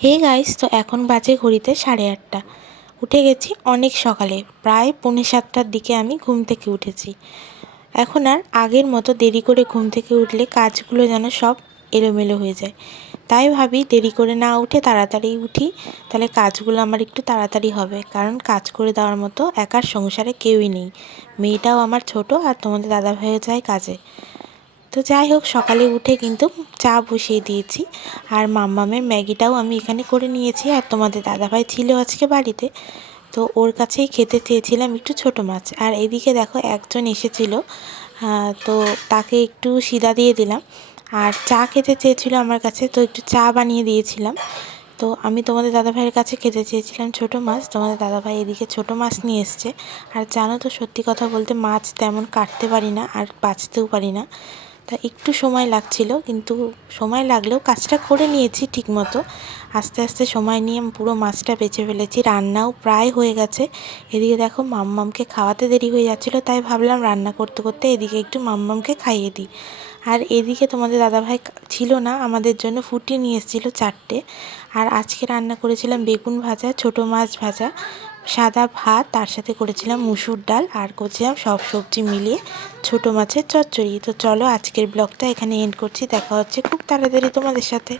Hey guys, তো এখন বাজে ঘড়িতে 8:30। উঠে গেছি অনেক সকালে, প্রায় 6:45টার দিকে আমি ঘুম থেকে উঠেছি। এখন আর আগের মতো দেরি করে ঘুম থেকে উঠলে কাজগুলো যেন সব এলোমেলো হয়ে যায়। তাই ভাবি দেরি করে না উঠে তাড়াতাড়ি উঠি, তাহলে কাজগুলো আমার একটু তাড়াতাড়ি হবে। কারণ কাজ করে দেওয়ার মতো একার সংসারে কেউই নেই। মেয়েটাও আমার ছোট, আর তোমাদের দাদাভাইও যায় কাজে। তো যাই হোক, সকালে উঠে কিন্তু চা বসিয়ে দিয়েছি, আর মাম্মামের ম্যাগিটাও আমি এখানে করে নিয়েছি। আর তোমাদের দাদাভাই ছিল আজকে বাড়িতে, তো ওর কাছেই খেতে চেয়েছিলাম একটু ছোট মাছ। আর এদিকে দেখো একজন এসেছিল, তো তাকে একটু সিধা দিয়ে দিলাম। আর চা খেতে চেয়েছিল আমার কাছে, তো একটু চা বানিয়ে দিয়েছিলাম। তো আমি তোমাদের দাদাভাইয়ের কাছে খেতে চেয়েছিলাম ছোট মাছ, তোমাদের দাদাভাই এদিকে ছোট মাছ নিয়ে এসছে। আর জানো তো, সত্যি কথা বলতে মাছ তেমন কাটতে পারি না, আর বাছতেও পারি না। তা একটু সময় লাগছিল, কিন্তু সময় লাগলেও কাজটা করে নিয়েছি ঠিকমতো। আস্তে আস্তে সময় নিয়ে পুরো মাছটা বেছে ফেলেছি, রান্নাও প্রায় হয়ে গেছে। এদিকে দেখো মাম্মামকে খাওয়াতে দেরি হয়ে যাচ্ছিলো, তাই ভাবলাম রান্না করতে করতে এদিকে একটু মাম্মামকে খাইয়ে দিই। আর এদিকে তোমাদের দাদাভাই ছিল না, আমাদের জন্য ফুটি নিয়ে এসেছিলো 4টে। আর আজকে রান্না করেছিলাম বেগুন ভাজা, ছোট মাছ ভাজা, সাদা ভাত, তার সাথে করেছিলাম মুসুর ডাল, আর করেছিলাম সব সবজি মিলিয়ে ছোট মাছের চচ্চড়ি। তো চলো আজকের ব্লগটা এখানে এন্ড করছি, দেখা হচ্ছে খুব তাড়াতাড়ি তোমাদের সাথে।